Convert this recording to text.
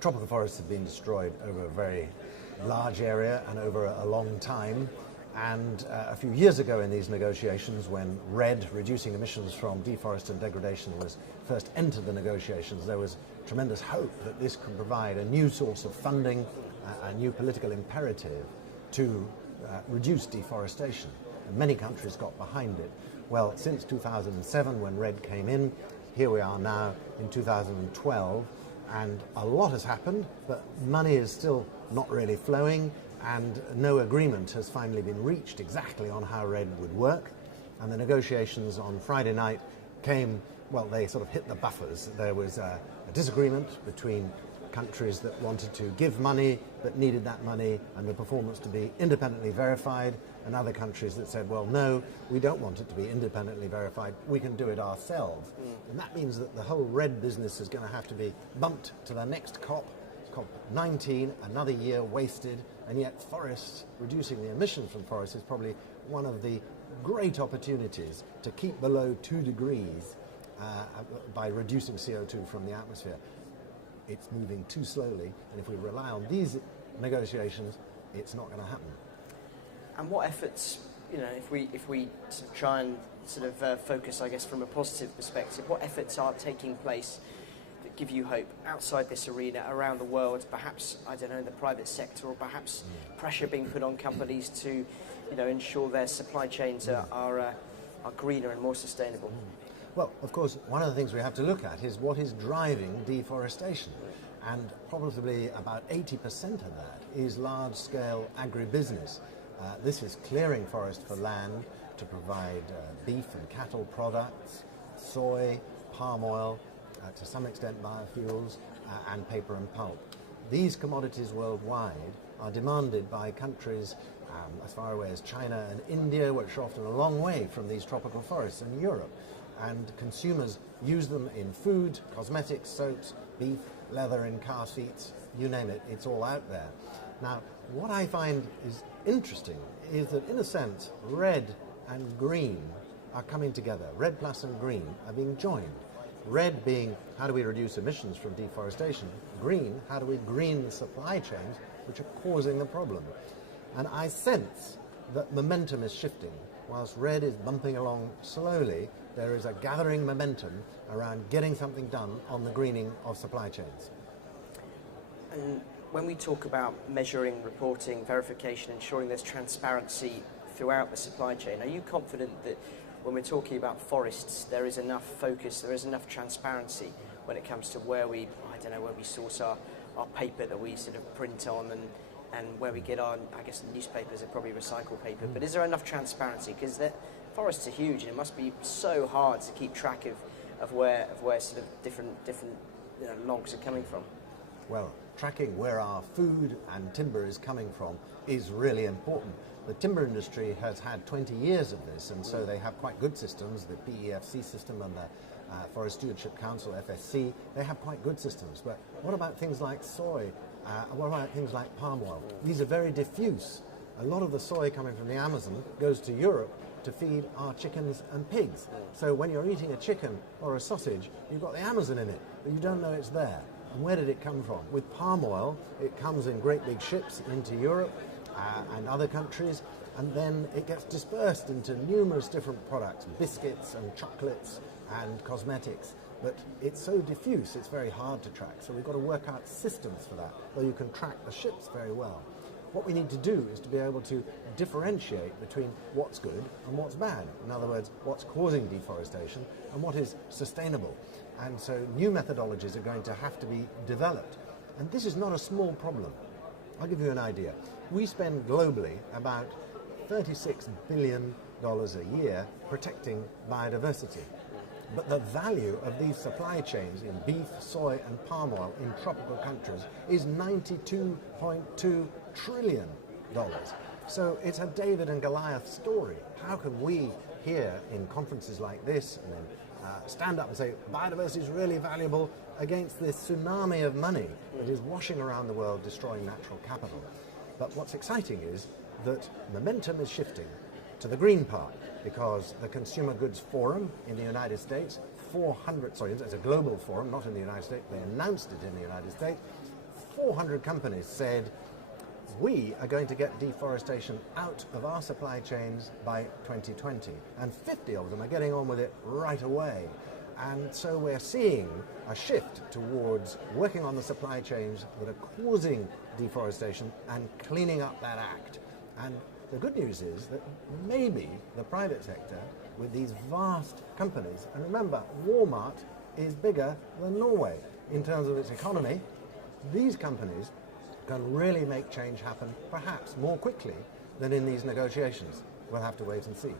tropical forests have been destroyed over a very large area and over a long time. And a few years ago in these negotiations, when REDD, reducing emissions from deforestation and degradation, was first entered the negotiations, there was tremendous hope that this could provide a new source of funding, a new political imperative to reduce deforestation. And many countries got behind it. Well, since 2007, when REDD came in, here we are now in 2012, and a lot has happened, but money is still not really flowing, and no agreement has finally been reached exactly on how REDD would work. And the negotiations on Friday night came, well, they sort of hit the buffers. There was a disagreement between countries that wanted to give money but needed that money and the performance to be independently verified, and other countries that said, well, no, we don't want it to be independently verified, we can do it ourselves. And that means that the whole REDD business is going to have to be bumped to the next COP, COP19, another year wasted, and yet forests, reducing the emissions from forests is probably one of the great opportunities to keep below 2 degrees by reducing CO2 from the atmosphere. It's moving too slowly, and if we rely on these negotiations, it's not going to happen. And what efforts, if we sort of try and focus, I guess, from a positive perspective, what efforts are taking place that give you hope outside this arena, around the world, perhaps, I don't know, in the private sector, or perhaps pressure being put on companies to, ensure their supply chains are greener and more sustainable? Well, of course, one of the things we have to look at is what is driving deforestation. And probably about 80% of that is large-scale agribusiness. This is clearing forest for land to provide beef and cattle products, soy, palm oil, to some extent biofuels, and paper and pulp. These commodities worldwide are demanded by countries as far away as China and India, which are often a long way from these tropical forests, and Europe. And consumers use them in food, cosmetics, soaps, beef, leather in car seats, you name it, it's all out there. Now, what I find is interesting is that, in a sense, red and green are coming together. Red plus and green are being joined. Red being, how do we reduce emissions from deforestation? Green, how do we green the supply chains which are causing the problem? And I sense that momentum is shifting. Whilst red is bumping along slowly, there is a gathering momentum around getting something done on the greening of supply chains. And when we talk about measuring, reporting, verification, ensuring there's transparency throughout the supply chain, are you confident that when we're talking about forests, there is enough focus, there is enough transparency when it comes to where we source our paper that we sort of print on, and where we get our, I guess, newspapers are probably recycled paper, but is there enough transparency? Because forests are huge, and it must be so hard to keep track of where sort of different logs are coming from. Well, tracking where our food and timber is coming from is really important. The timber industry has had 20 years of this, and so they have quite good systems. The PEFC system and the Forest Stewardship Council, FSC, they have quite good systems. But what about things like soy? What about things like palm oil? These are very diffuse. A lot of the soy coming from the Amazon goes to Europe to feed our chickens and pigs. So when you're eating a chicken or a sausage, you've got the Amazon in it, but you don't know it's there. And where did it come from? With palm oil, it comes in great big ships into Europe and other countries, and then it gets dispersed into numerous different products, biscuits and chocolates and cosmetics. But it's so diffuse, it's very hard to track. So we've got to work out systems for that, though you can track the ships very well. What we need to do is to be able to differentiate between what's good and what's bad. In other words, what's causing deforestation and what is sustainable. And so new methodologies are going to have to be developed. And this is not a small problem. I'll give you an idea. We spend globally about $36 billion a year protecting biodiversity. But the value of these supply chains in beef, soy and palm oil in tropical countries is $92.2 trillion. So it's a David and Goliath story. How can we here in conferences like this and then stand up and say biodiversity is really valuable against this tsunami of money that is washing around the world, destroying natural capital? But what's exciting is that momentum is shifting to the green part, because the Consumer Goods Forum in the United States, it's a global forum, not in the United States, they announced it in the United States, 400 companies said, we are going to get deforestation out of our supply chains by 2020. And 50 of them are getting on with it right away. And so we're seeing a shift towards working on the supply chains that are causing deforestation and cleaning up that act. And the good news is that maybe the private sector, with these vast companies, and remember, Walmart is bigger than Norway in terms of its economy, these companies can really make change happen perhaps more quickly than in these negotiations. We'll have to wait and see.